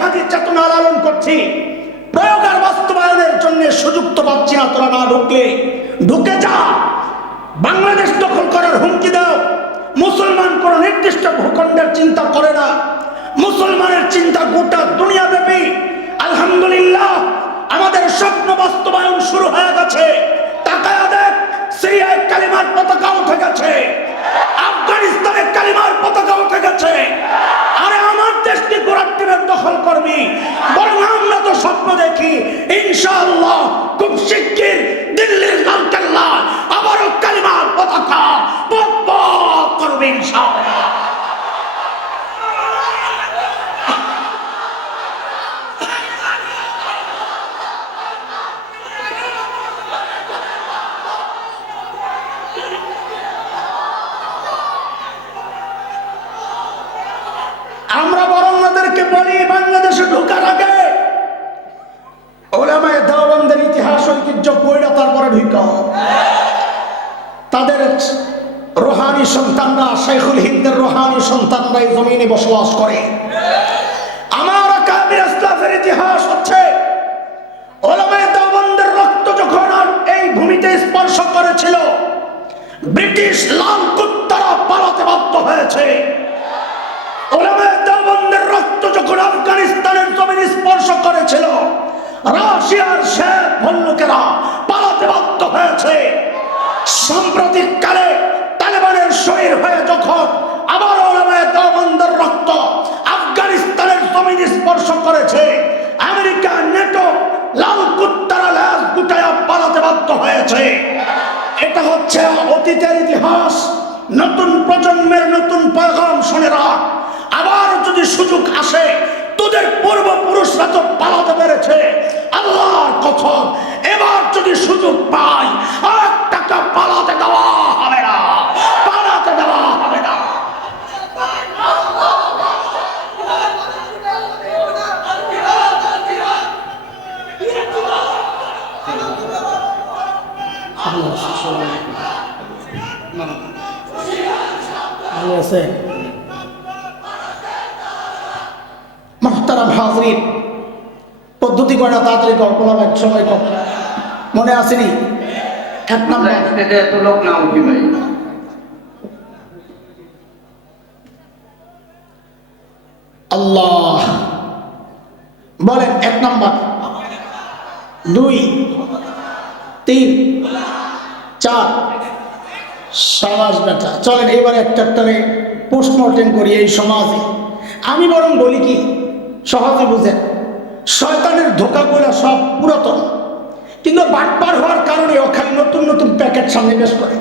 জিহাদি চেতনা লালন করছি, প্রয়োগ আর বাস্তবায়নের জন্য সুযোগ তো পাচ্ছি না। তোরা না ঢুকলে ঢুকে যা, বাংলাদেশ দখল করার হুমকি দাও। মুসলমান কোন নির্দিষ্ট ভূখণ্ডের চিন্তা করে না, মুসলমানের চিন্তা গোটা দুনিয়া ব্যাপী। আলহামদুলিল্লাহ আমাদের স্বপ্ন বাস্তবায়ন শুরু হয়ে গেছে। তাকায়া দেখ, সিরিয়ায় কালিমার পতাকা উঠে গেছে, আফগানিস্তানে কালিমার পতাকা উঠে গেছে। আরে আমার দেশকে গোড়ার টিমের দখল করবি, বরং আমরা তো স্বপ্ন দেখি ইনশাআল্লাহ খুব শিগগির দিল্লির লালকেল্লা আবারও কালিমার পতাকা পথ করবে ইনশাআল্লাহ। আমরা বরং ওদেরকে বলি, বাংলাদেশে ঢোকার আগে উলামায়ে দেওবন্দের ইতিহাস ঐতিহ্য পড়া তারপরে ঢুকাও। তাদের রুহানি সন্তানরা, শাইখুল হিন্দের রুহানি সন্তানরা এই জমিনে বসবাস করে। আমার আকাবির আসলাফের ইতিহাস হচ্ছে উলামায়ে দেওবন্দের রক্ত যখন এই ভূমিতে স্পর্শ করেছিল, ব্রিটিশ লাল কুত্তারা পালাতে বাধ্য হয়েছে। উলামায়ে দেওবন্দের রক্ত যখন আফগানিস্তানের জমিন স্পর্শ করেছিল, রাশিয়ার শেখ ভল্লুকেরা পালাতে বাধ্য হয়েছে। সাম্প্রতিক কালে তালেবানের শরীর হয়ে যখন আবার উলামায়ে দেওবন্দের রক্ত আফগানিস্তানের জমিন স্পর্শ করেছে, আমেরিকা, নেটো, লাল কুত্তারা ল্যাজ গুটায়া পালাতে বাধ্য হয়েছে। এটা হচ্ছে অতীতের ইতিহাস। নতুন প্রজন্মের নতুন পয়গাম শুনে রাখ, আবার যদি সুযোগ আসে, তোদের পূর্বপুরুষরা তো পালাতে পেরেছে, আল্লাহর কসম এবার যদি সুযোগ পাই আর টাকা পালাতে দেওয়া হবে না, পালাতে দেওয়া হবে না। মুহতারাম হাজরিন, পদ্ধতি কয়টা তাড়াতাড়ি কল্পনা এক সময় কম মনে আসেনি। এক নম্বর এত লোক না উঠি ভাই, আল্লাহ বলেন। এক নম্বর, 2, 3, 4। সাবাস বেটা। চলেন এবার একটা পোস্টমর্টেম করি এই সমাজে। আমি বরং বলি কি, সহজে বুঝেন, শয়তানের ধোকাগুলো সব পুরাতন, কিন্তু বাটপার হওয়ার কারণে ওখানে নতুন নতুন প্যাকেট সামনে পেশ করে।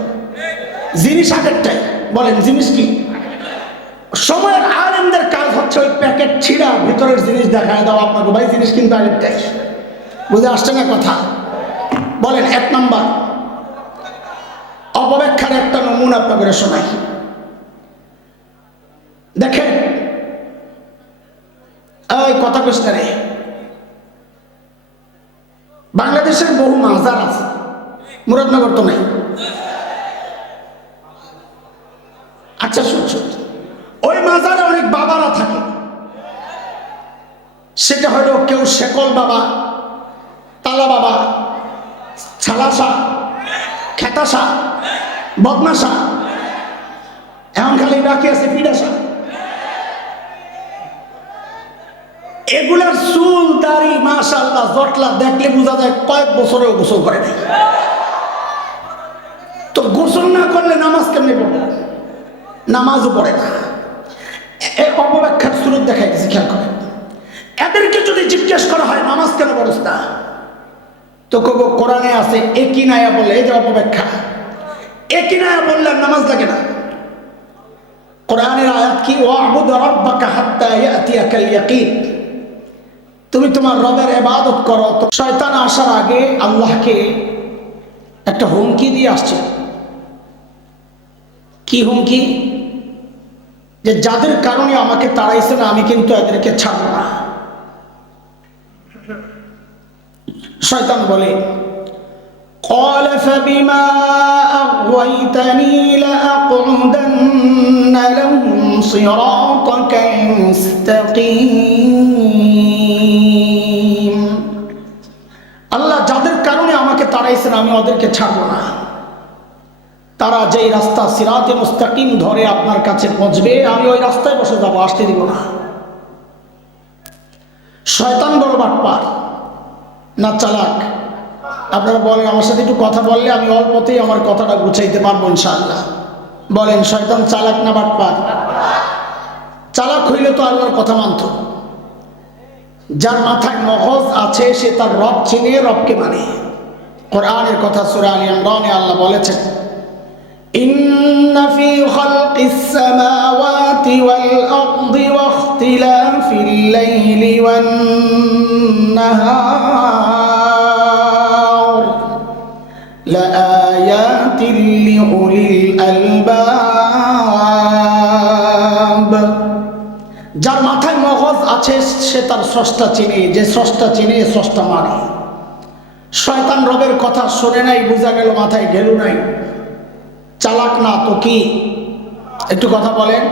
জিনিস আগেরটাই। বলেন জিনিস কি? সময়ের আলেমদের কাজ হচ্ছে ওই প্যাকেট ছিঁড়া ভিতরের জিনিস দেখায় দাও আপনাকে, ভাই জিনিস কিন্তু আগেরটাই। বুঝে আসছে না কথা? বলেন। 1 নম্বর, অপব্যাখ্যার একটা নমুনা আপনাদের শোনাই। দেখেন, এই কথা কইছে রে, বাংলাদেশের বহু মাজার আছে, মুরাদনগর তো নাই। আচ্ছা শুনছো, ওই মাজারে অনেক বাবারা থাকে। সেটা হলো কেউ শেকল বাবা, তালা বাবা, ছালাসা, খেতাসা, বদমাসা, এখন খালি বাকি আছে পিডাসা। এগুলার চুল দাড়ি মাশাআল্লাহ জটলা দেখলে বোঝা যায় কয়েক বছরেও গোসল করে নাই। তো গোসল না করলে নামাজ কেমনে পড়বে? নামাজও পড়ে না। এই অপব্যাখ্যার সুরত দেখাই গেছে, খেয়াল করে। এদেরকে যদি জিজ্ঞেস করা হয় নামাজ কেন পড়ছ না, তো কব কোরআনে আছে একই নায়া বললে, এই যে অপব্যাখ্যা, একই নায়া বললে নামাজ লাগে না। কোরআনের আয়াত কি, ওয়া'বুদ রাব্বাকা হাত্তা ইয়াতিয়াকাল ইয়াকিন, তুমি তোমার রবের ইবাদত করো। তো শয়তান আসার আগে আল্লাহকে একটা হুমকি দিয়ে আসছে। কি হুমকি? যে যাদের কারণে আমাকে তাড়াইছে না, আমি কিন্তু এদেরকে ছাড়ব না। শয়তান বলে, قال فبما أغويتني لأقعدن لهم صراطك المستقيم পাঠাইছেন, আমি ওদেরকে ছাড়বো না। তারা যেই রাস্তা সিরাতে মুস্তাকিম ধরে আপনার কাছে পৌঁছবে, আমি ওই রাস্তায় বসে যাবো, আসতে দিব না। শয়তান বড় বাটপার না চালাক? আপনারা বলেন, আমার সাথে একটু কথা বললে আমি অল্পতেই আমার কথাটা গুছাইতে পারবো ইনশাআল্লাহ। বলেন, শয়তান চালাক না বাটপার? চালাক হইলে তো আল্লাহর কথা মানত। যার মাথায় মগজ আছে সে তার রব চিনে, রবকে মানে। কোরআনের কথা সূরা আলী ইমরানে আল্লাহ বলেছেন, ইন্না ফি খালকিস সামাওয়াতি ওয়াল আরদি ওয়া ইখতিলাফিল লাইলি ওয়ান নাহার লাআয়াতিন লিউলিল আলবাব। যার মাথায় মগজ আছে সে তার স্রষ্টা চিনে, যে স্রষ্টা চিনে স্রষ্টা মানে। শয়তান রবের কথা শোনে নাই, বোঝা গেল মাথায় গেল নাই, চালাক না তো কি? একটু কথা বলেন।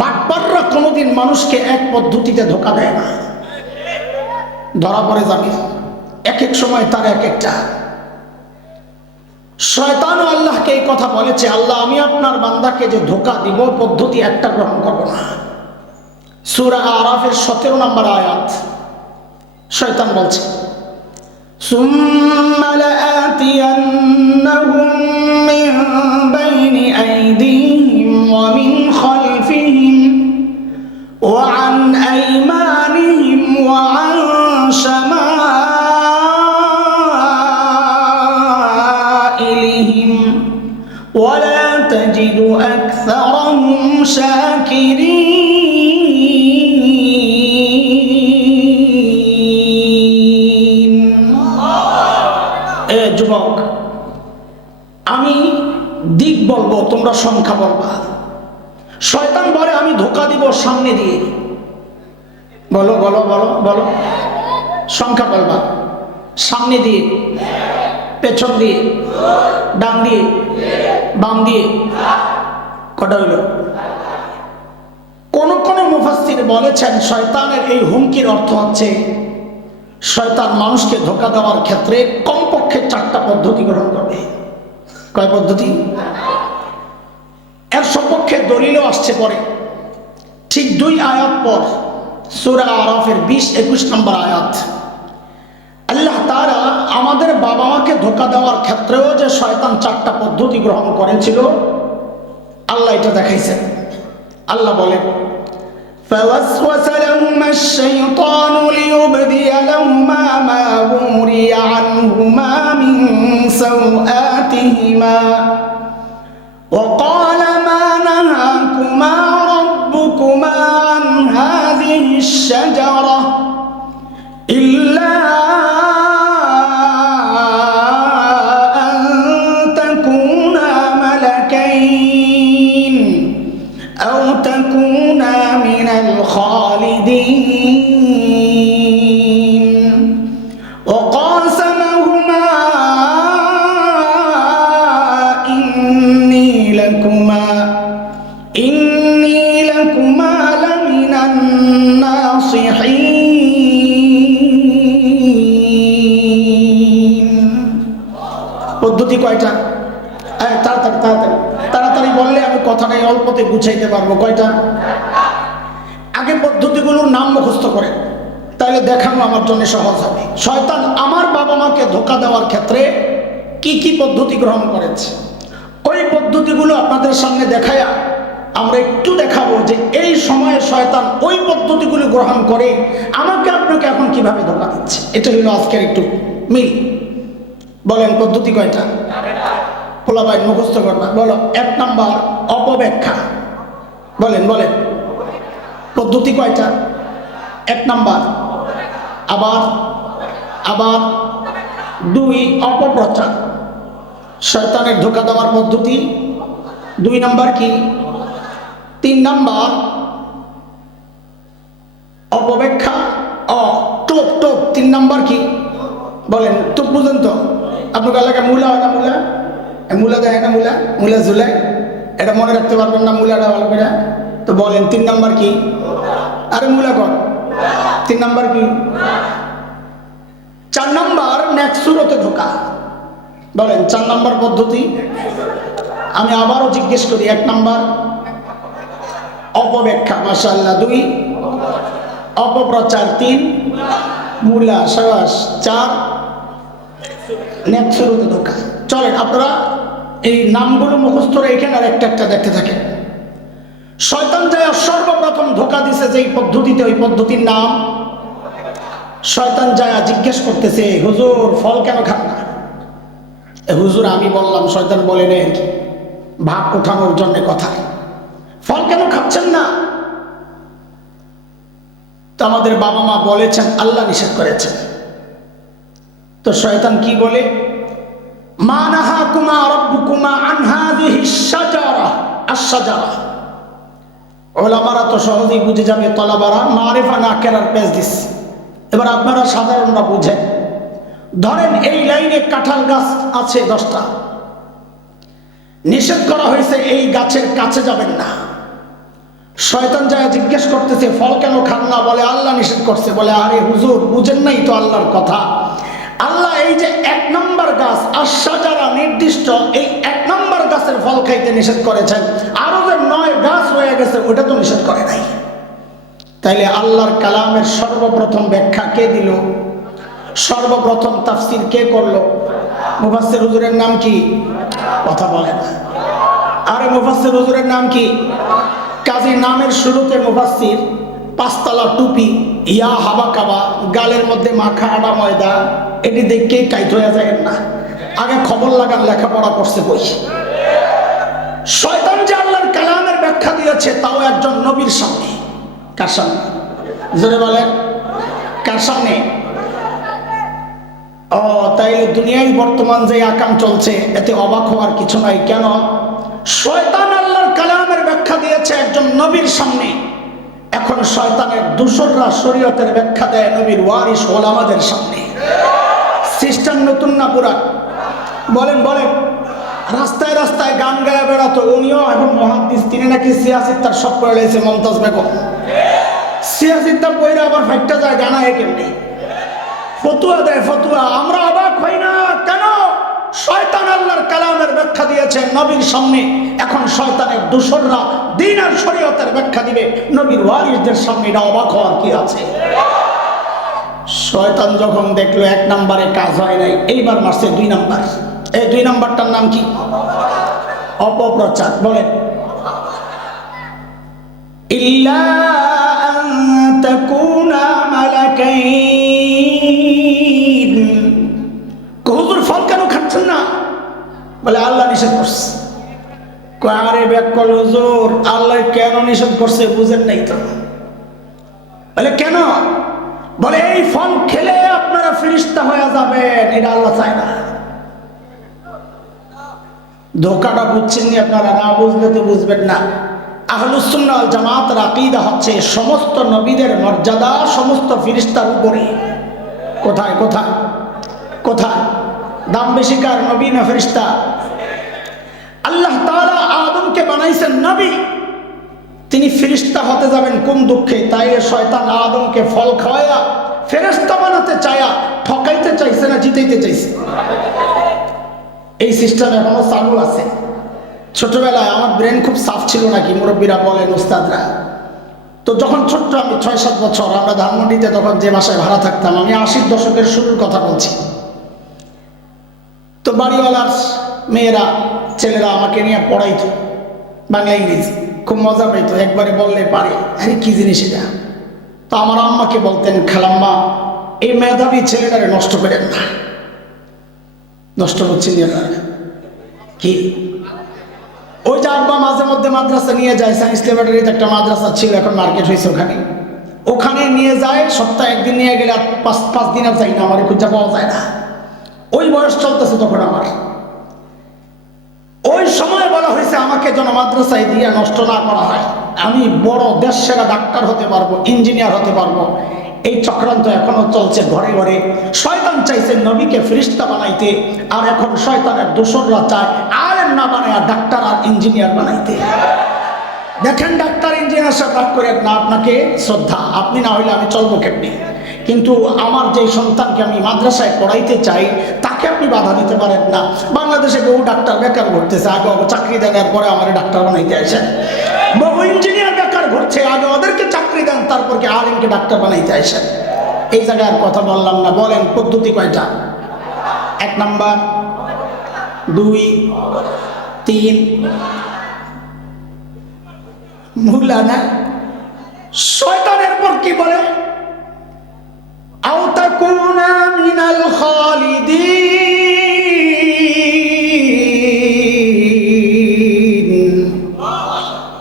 বাটপাররা কোনোদিন মানুষকে এক পদ্ধতিতে ধোকা দেয় না, ধরা পড়ে যাবে এক এক সময় তার এক একটা। শয়তান আল্লাহকে এই কথা বলেছে, আল্লাহ আমি আপনার বান্দাকে যে ধোকা দিব পদ্ধতি একটা গ্রহণ করব না। সূরা আরাফের 17 নম্বর আয়াত শয়তান বলছে, সুম্মা লাআতিয়ান্নাহুম মিন বাইনি আইদিহিম ওয়া মিন খালফিহিম ওয়া আন আইমানিহিম ওয়া আন শামাইলিহিম ওয়া লা তাজিদু আকসারাহুম শাকিরিন। যুবক, আমি দিক বলবো, তোমরা সংখ্যা বলবা। শয়তান বলে আমি ধোকা দিব সামনে দিয়ে। বলো বলো বলো বলো, সংখ্যা বলবা। সামনে দিয়ে, পেছন দিয়ে, ডান দিয়ে, বাম দিয়ে, কটা হইল? কোন কোন মুফাসসির বলেছেন শয়তানের এই হুমকির অর্থ হচ্ছে শয়তান মানুষকে ধোকা দেওয়ার ক্ষেত্রে কমপক্ষে 4টা পদ্ধতি গ্রহণ করবে। কয় পদ্ধতি? এর সপক্ষে দলিলও আসছে পরে, ঠিক 2 আয়াত পর সূরা আরাফের 20-21 নম্বর আয়াত। আল্লাহ তাআলা আমাদের বাবা মাকে ধোকা দেওয়ার ক্ষেত্রেও যে শয়তান 4টা পদ্ধতি গ্রহণ করেছিল আল্লাহ এটা দেখাইছেন। আল্লাহ বলেন, فوسوس لهما الشيطان ليبدي لهما ما وري عنهما من سوآتهما وقال ما نهاكما ربكما عن هذه الشجرة إلا أن تكونا ملكين أو تكونا من الخالدين وقاسمهما إني لكما لمن الناصحين। পদ্ধতি কয়টা? তাড়াতাড়ি তাড়াতাড়ি তাড়াতাড়ি বললে আমি কথাটাই অল্পতে গুছাইতে পারবো। কয়টা? আগে পদ্ধতিগুলোর নাম মুখস্থ করে, তাহলে দেখানো আমার জন্য সহজ হবে। শয়তান আমার বাবা মাকে ধোকা দেওয়ার ক্ষেত্রে কি কি পদ্ধতি গ্রহণ করেছে ওই পদ্ধতিগুলো আপনাদের সামনে দেখায়া আমরা একটু দেখাবো যে এই সময়ে শয়তান ওই পদ্ধতিগুলো গ্রহণ করে আমাকে আপনাকে এখন কিভাবে ধোকা দিচ্ছে। এটা হলো আজকের একটু মিল। বলেন পদ্ধতি কয়টা? পোলাবাই মুখস্থ করবা। বলো, 1 নাম্বার অপব্যাখ্যা। বলেন বলেন, পদ্ধতি কয়টা? 1 নাম্বার আবার আবার 2 অপপ্রচার। শয়তানের ধোকা দেওয়ার পদ্ধতি 2 নাম্বার কি? 3 নাম্বার অপব্যাখ্যা, টোপ টোপ। 3 নাম্বার কি? বলেন, টোপ বুঝেন তো? আপনার এলাকায় মূলা হয় না? মূলা দেয় না? মূলা ঝুলে, এটা মনে রাখতে পারবেন না মূলাটা ভালো করে? তো বলেন 3 নাম্বার কি? আরে মূলা কর। 3 নাম্বার কি? 4 নাম্বার নেক্সুরতে ঢোকা। বলেন 4 নাম্বার পদ্ধতি। আমি আবারও জিজ্ঞেস করি, 1 নাম্বার অপব্যাখ্যা, মাশাআল্লাহ, 2 অপপ্রচার, 3 মূলা সাবাস, 4 নেক্সুরতে ঢোকা। চলেন আপনারা এই নামগুলো মুখস্থ রেখে আর একটা একটা দেখতে থাকেন। শয়তান যায় সর্বপ্রথম ধোকা দিছে যেই পদ্ধতিতে, ওই পদ্ধতির নাম শয়তান যায় জিজ্ঞেস করতেছে, হুজুর ফল কেন খান না? হুজুর আমি বললাম, শয়তান বলে নেই ভাব ওঠানোর জন্য কথা, ফল কেন খাচ্ছেন না? তো আমাদের বাবা মা বলেছেন আল্লাহ নিষেধ করেছেন। তো শয়তান কি বলে, মা নাহাকুমা রাব্বুকুমা আন হাযিহিশ শাজারা আশ-শাজারা। ওলামারা তো সহজেই বুঝে যাবে, তলাবারা মারিফা না কেরার পেজ দিস। এবার আপনারা সাধারণরা বুঝেন, ধরেন এই লাইনে কাঁঠাল গাছ আছে 10টা, নিষেধ করা হয়েছে এই গাছের কাছে যাবেন না। শয়তান যায় জিজ্ঞেস করতেছে ফল কেন খান না? বলে আল্লাহ নিষেধ করছে। বলে আরে হুজুর বুঝেন নাই তো আল্লাহর কথা। আল্লাহ এই যে 1 নম্বর গাছ আশ-শাজারা নির্দিষ্ট এই 1 নম্বর গাছের ফল খাইতে নিষেধ করেছেন, আরো যে 9 গাছ রয়ে গেছে ওটা তো নিষেধ করে নাই। তাইলে আল্লাহর কালামের সর্বপ্রথম ব্যাখ্যা কে দিল? সর্বপ্রথম তাফসীর কে করলো? মুফাসসির হুজুরের নাম কি? কথা বলেন। আরে মুফাসসির হুজুরের নাম কি? কাজী নামের শুরুতে মুফাসসির, 5 তলা টুপি, ইয়া হাবা কাবা, গালের মধ্যে মাখা আটা ময়দা, এটি দেখে কাইট হয়ে যায় না। আগে খবর লাগান, লেখাপড়া করছে কই? শয়তান যে আল্লাহর কালামের ব্যাখ্যা দিয়েছে তাও একজন নবীর সামনে। কার সামনে? জোরে বলেন, কার সামনে? ও তাইলে দুনিয়ায় বর্তমান যে আকাম চলছে এতে অবাক হওয়ার কিছু নাই। কেন? শয়তান আল্লাহর কালামের ব্যাখ্যা দিয়েছে একজন নবীর সামনে। এখন শয়তানের দূষররা শরীয়তের ব্যাখ্যা দেয় নবীর ওয়ারিস ওলামাদের সামনে। সিস্টেম নতুন না পুরান? বলেন বলেন। রাস্তায় রাস্তায় গান গায়ে বেড়াতো, উনিও এখন মুহাদ্দিস। তিনি নাকি সিয়াসিত্তার সব পড়ে লেগেছে মমতাজ বেগম। সিয়াসিত্তার বইরা আবার ফাইটটা যায় গানায় কেমনি, ফতুয়া দেয় ফতুয়া। আমরা অবাক হই না কেন? শয়তান আল্লাহর কালামের ব্যাখ্যা দিয়েছে নবীর সামনে। এখন শয়তানের দূষররা দ্বীন আর শরীয়তের ব্যাখ্যা দিবে নবীর ওয়ারিসদের সামনে। এটা অবাক হওয়ার কি আছে? শয়তান যখন দেখলো 1 নম্বরে কাজ হয় নাই, এইবার মারছে 2 নম্বর। এই 2 নম্বরটার নাম কি? অপপ্রচার। বলেন ইল্লা আন তাকুনা মালাকাইন। হুজুর ফল কেন খাচ্ছেন না? বলে আল্লাহ নিষেধ করছে। আরে ব্যাকল হুজুর, আল্লাহ কেন নিষেধ করছে বুঝেন নাই তো? বলে কেন? বলে এই ফল খেলে আপনারা ফেরেশতা হয়ে যাবেন, এটা আল্লাহ চায় না। ধোকাটা বুঝছেন নি আপনারা? না বুঝলে তো বুঝবেন না। আহলুস সুন্নাহ ওয়াল জামাতের আকীদা হচ্ছে সমস্ত নবীদের মর্যাদা সমস্ত ফেরেশতার উপরে। কোথায় কোথায় কোথায়? দাম বেশি কার, নবী না ফেরেশতা? আল্লাহ তাআলা আদমকে বানাইছেন নবী, তিনি ফেরেশতা হতে যাবেন কোন দুঃখে? তাই শয়তান আদমকে ফল খাওয়ায়া ফেরেশতা বানাতে চায়া ঠকাইতে চাইছে না জিতাইতে চাইছে? এই সিস্টেম এখনো চালু আছে। ছোটবেলায় আমার ব্রেন খুব সাফ ছিল নাকি, মুরব্বীরা বলেন, উস্তাদরা। তো যখন ছোট্ট আমি 6-7 বছর, আমরা ধানমন্ডিতে তখন যে বাসায় ভাড়া থাকতাম, আমি 80-র দশকের শুরুর কথা বলছি। তো বাড়িওয়ালার মেয়েরা ছেলেরা আমাকে নিয়ে পড়াইতো বাংলা ইংরেজি, খুব মজা পাইতো। একবারে বললে পারে, আরে কি জিনিস এটা? তো আমার আম্মাকে বলতেন, খালাম্মা এই মেধাবী ছেলেটারে নষ্ট করেন না। নষ্ট করছেন কি? ওই যে আব্বা মাঝে মধ্যে মাদ্রাসা নিয়ে যায়, সায়েন্স ল্যাবরেটরিতে একটা মাদ্রাসা ছিল, এখন মার্কেট হয়েছে, ওখানে নিয়ে যায়। সপ্তাহে 1 দিন নিয়ে গেলে আর 5 দিন আর যাই না, আমার খুঁজে পাওয়া যায় না। ওই বয়স চলতেছে তখন আমার। ওই সময় বলা হয়েছে আমাকে যেন মাদ্রাসায় দিয়ে নষ্ট না করা হয়, আমি বড় দেশ সেরা ডাক্তার হতে পারবো, ইঞ্জিনিয়ার হতে পারবো। এই চক্রান্ত এখনো চলছে ঘরে ঘরে। শয়তান চাইছে নবীকে ফেরেশতা বানাইতে, আর এখন শয়তানের দোসররা চায় আলেম না বানায় ডাক্তার আর ইঞ্জিনিয়ার বানাইতে। দেখেন ডাক্তার ইঞ্জিনিয়ার সব রাগ করে না, আপনাকে শ্রদ্ধা, আপনি না হইলে আমি চলবো কেমনি? কিন্তু আমার যে সন্তানকে আমি মাদ্রাসায় পড়াইতে চাই তাকে আপনি বাধা দিতে পারেন না। বাংলাদেশে বহু ডাক্তার বেকার ঘুরতেছে, আগে চাকরি দেওয়ার পরে আমার ডাক্তার বানাইতে আসেন। বহু ইঞ্জিনিয়ার বেকার ঘুরছে, আগে ওদেরকে চাকরি দেন তারপর কি আলেমকে ডাক্তার বানাইতে আসেন। এই জায়গায় কথা বললাম না। বলেন পদ্ধতি কয়টা? 1 নাম্বার, 2, 3 মুলা না। শয়তানের পর কি বলে? আও তাকুনা মিনাল খালিদিন।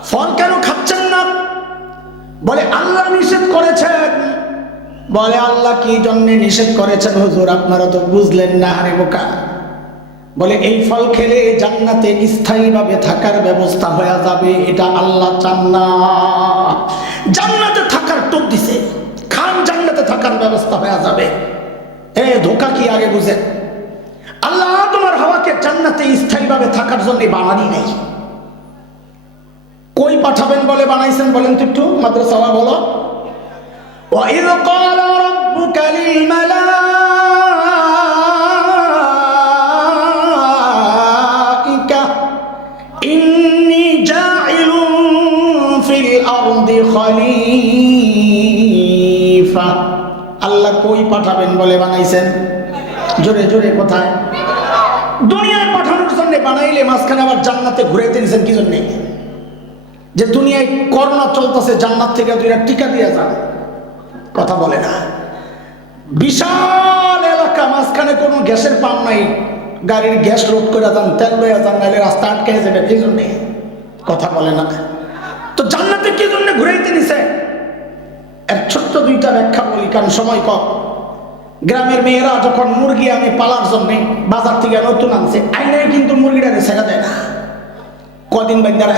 ফল কেন খাচ্ছেন না? বলে আল্লাহ নিষেধ করেছেন। বলে আল্লাহ কি জন্য নিষেধ করেছেন হুজুর? আপনারা তো বুঝলেন না। আরে বোকা, বলে এই ফল খেলে জান্নাতে স্থায়ীভাবে থাকার ব্যবস্থা হয়ে যাবে। এটা আল্লাহ চান না। জান্নাতে থাকার টোপ দিছে, খান জান্নাতে থাকার ব্যবস্থা হয়ে যাবে। এ ধোকা কি আগে বুঝেন? আল্লাহ তোমার হাওয়াকে জান্নাতে স্থায়ীভাবে থাকার জন্য বানানি নাই। কই পাঠাবেন বলে বানাইছেন বলেন তো একটু? মাদ্রাসা বলো। وَإِذْ قَالَ رَبُّكَ لِلْمَلَائِكَةِ إِنِّي جَاعِلٌ فِي الْأَرْضِ خَلِيفَةً। আল্লাহ কই পাঠাবেন বলে বানাইছেন? জোরে জোরে কোথায়? দুনিয়ায় পাঠানোর জন্য বানাইলে মাঝখানে আবার জান্নাতে ঘুরাইতে দিয়েছেন কি জন্যে? যে দুনিয়ায় করোনা চলতেছে, জান্নাত থেকে 2টা টিকা দিয়ে যান। কথা বলে না। বিশাল এলাকা, মাঝখানে কোনো গ্যাসের পাম্প নাই, গাড়ির গ্যাস লোড করে যান, তেল লইয়া যান, নাহলে রাস্তা আটকে যাবে। কি জন্যে? কথা বলে না। তো জান্নাতে কি জন্য ঘুরাইতে নিছে? এর ছোট্ট 2টা ব্যাখ্যা বলি, কারণ সময় কম। গ্রামের মেয়েরা যখন মুরগি আনে পালার জন্য, বাজার থেকে নতুন আনছে, আইনায় কিন্তু মুরগিটারে ছেড়ে দেয় না। কদিন বান্দারা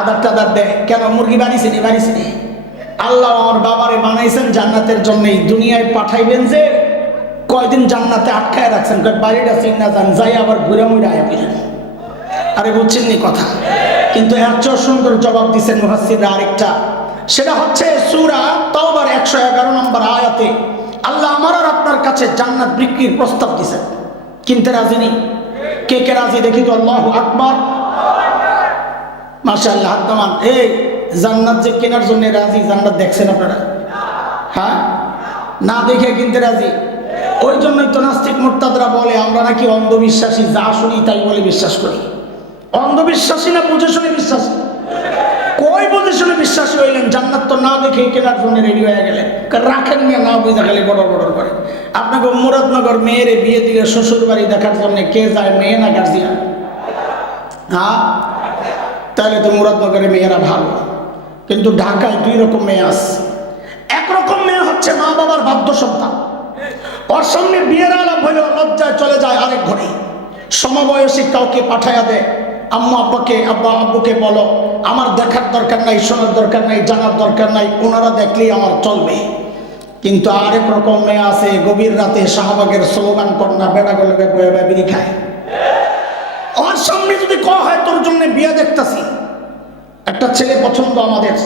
আদার টাদার দেয়। কেন? মুরগি বানিয়েছে নি, বানিয়েছে নি। আল্লাহ আমার বাবারে বানাইছেন জান্নাতের জন্যই। দুনিয়ায় পাঠাইবেন যে কয়দিন জান্নাতে আটকায় রাখছেন, বাড়িটা চিন্না যান, যাই আবার ঘুরে মুড়ে আয়া বুঝেন। আরে বুঝছেন নি কথা? কিন্তু এর চেয়ে সুন্দর জবাব দিচ্ছেন মুফাসসিররা আরেকটা। সেটা হচ্ছে সূরা তাওবার 111 নম্বর আয়াতে আল্লাহ আমার আর আপনার কাছে জান্নাত বিক্রির প্রস্তাব দিয়েছেন। কিনতে রাজি নেই? কে কে রাজি দেখি তো? আল্লাহু আকবার, মাশাআল্লাহ। হাত নামান। এই জান্নাত যে কেনার জন্য রাজি, জান্নাত দেখছেন আপনারা? হ্যাঁ, না দেখে কিনতে রাজি। ওই জন্যই তো নাস্তিক মুরতাদরা বলে আমরা নাকি অন্ধবিশ্বাসী, যা শুনি তাই বলে বিশ্বাস করি। অন্ধবিশ্বাসী না বুঝে শুনে বিশ্বাসী? কই বুঝে শুনে বিশ্বাসী হইলেন? জান্নাত তো না দেখে কেনার জন্য রেডি হয়ে গেলেন। রাখেন নিয়ে না বুঝা গেলে বড় বড় করে। আপনাকে মুরাদনগর মেয়েরে বিয়ে দিলে শ্বশুর বাড়ি দেখার জন্য কে যায়, মেয়ে না গার্জিয়ান? হ্যাঁ, তাহলে তো মুরাদনগরের মেয়েরা ভালো। কিন্তু ঢাকায় 2 রকম মেয়ে আছে। একরকম মেয়ে হচ্ছে মা বাবার বাধ্য সন্তান, ওর সামনে বিয়ের আলাপ হইলে লজ্জায় চলে যায় আরেক ঘরে। সমবয়সী কাউকে পাঠাইয়া দেয়, আম্মু আব্বাকে, আব্বা আব্বুকে বলো আমার দেখার দরকার নাই, শোনার দরকার নাই, জানার দরকার নাই, ওনারা দেখলেই আমার চলবে। কিন্তু আরেক রকম মেয়ে আছে, গভীর রাতে শাহবাগের স্লোগান কন্যা বেড়াগুলোকে বয়ে বয়ে বিড়ি খায়। ওর সামনে যদি কয়া হয় তোর জন্য বিয়ে দেখতেছি, একটা ছেলে পছন্দ আমাদের,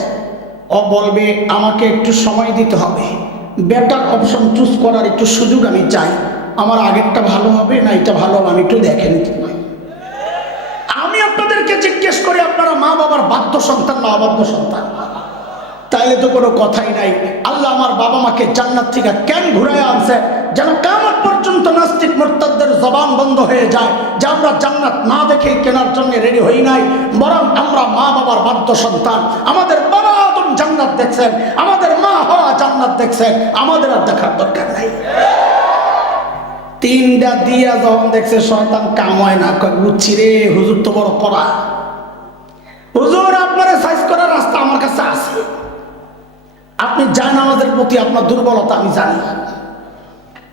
ও বলবে আমাকে একটু সময় দিতে হবে, বেটার অপশন চুজ করার একটু সুযোগ আমি চাই, আমার আগেরটা ভালো হবে না এটা ভালো হবে, আমি একটু দেখে নিতে পারি। আমি আপনাদেরকে জিজ্ঞেস করি আপনারা মা বাবার বাধ্য সন্তান না অবাধ্য সন্তান? তাইলে তো কোনো কথাই নাই। আল্লাহ আমার বাবা মাকে জান্নাত থেকে কেন ঘুরায় আনছে? যেন কিয়ামত পর্যন্ত নাস্তিক মুরতাদদের জবান বন্ধ হয়ে যায় যে আমরা জান্নাত না দেখে কেনার জন্য রেডি হই নাই, বরং আমরা মা বাবার বাধ্য সন্তান। আমাদের বাবা আদম জান্নাত দেখছেন, আমাদের মা হাওয়া জান্নাত দেখছেন, আমাদের আর দেখার দরকার নাই। 3টা দিয়া যখন দেখছে শয়তান কাম হয় না, বুঝছি রে হুজুর তো বড় পড়া। হুজুর আপনারা সাইজ করার রাস্তা আমার কাছে আছে। আপনি জানামাজের প্রতি আপনার দুর্বলতা আমি জানি,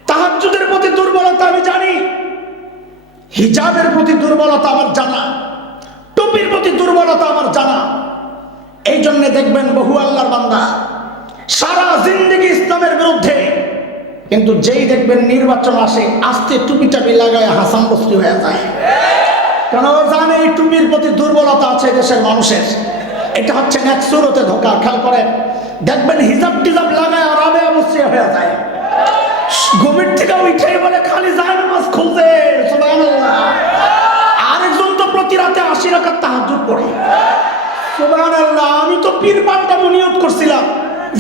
তাহাজ্জুদের প্রতি দুর্বলতা আমি জানি, হিজাবের প্রতি দুর্বলতা আমার জানা, টুপির প্রতি দুর্বলতা আমার জানা। এই জন্য দেখবেন বহু আল্লাহর বান্দা সারা জিন্দেগি ইসলামের বিরুদ্ধে, কিন্তু যেই দেখবেন নির্বাচন আসে আস্তে টুপি টাপি লাগায় হাসান বস্তি হয়ে যায়। কারণ ও জানে এই টুপির প্রতি দুর্বলতা আছে দেশের মানুষের। এটা হচ্ছে নেক্সুরতে ধোকা। খেয়াল করেন দেখবেন হিজাব টিজাব লাগায় আর আবে অবশ্যই হয়ে যায়, ঘুমের থেকে উঠে বলে খালি যায় নামাজ খুলছে, সুবহানাল্লাহ। আরেকজন তো প্রতি রাতে 80 রাকাত তাহাজ্জুদ পড়ে, সুবহানাল্লাহ। আমি তো পীর পাল্টাবো নিয়ত করছিলাম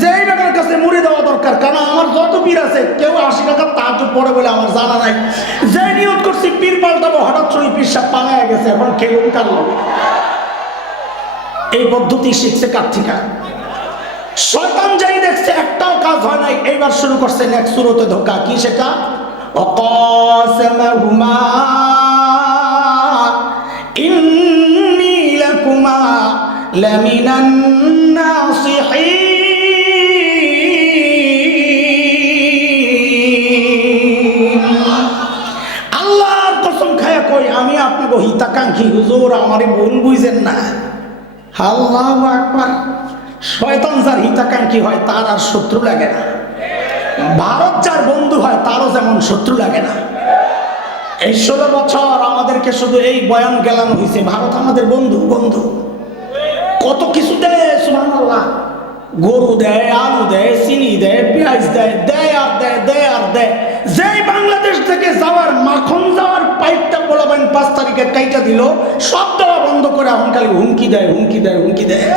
যে এই বেটার কাছে মুড়ি দেওয়া দরকার, কারণ আমার যত পীর আছে কেউ 80 রাকাত তাহাজ্জুদ পড়ে বলে আমার জানা নাই। যে নিয়ত করছি পীর পাল্টাবো, হঠাৎ করে পীর সাহেব পালায় গেছে, এখন খেলুন কারলো। এই পদ্ধতি শিখছে কার থেকে? শয়তান যাই দেখছে একটাও কাজ হয় নাই, এইবার শুরু করছে নেক্সট সূরাতে ধোঁকা। কি সেটা? ওয়াকাসামাহুমা ইন্নী লাকুমা লামিনান নাসিহিন। আল্লাহর কসম খায়া কই আমি আপনাকে হিতাকাঙ্ক্ষী হুজুর, আমারে ভুল বুঝেন না। আল্লাহু আকবার। শয়তান যার হিতাকাঙ্ক্ষী হয় তার আর শত্রু লাগে না, ভারত যার বন্ধু হয় তারও যেমন শত্রু লাগে না। এই 16 বছর আমাদেরকে শুধু এই বয়ান গেলানো হয়েছে, ভারত আমাদের বন্ধু, বন্ধু কত কিছু দেয়, সুবহানাল্লাহ। গরু দেয়, আলু দেয়, চিনি দেয়, পেঁয়াজ দেয়, দেয় আর দেয়, দেয় আর দেয়। যেই বাংলাদেশ থেকে যাওয়ার মাখন যাওয়ার পাইপটা বলাবেন 5 তারিখে কাইটা দিল, সব দেওয়া বন্ধ করে এখন খালি হুমকি দেয়, হুমকি দেয়, হুমকি দেয়।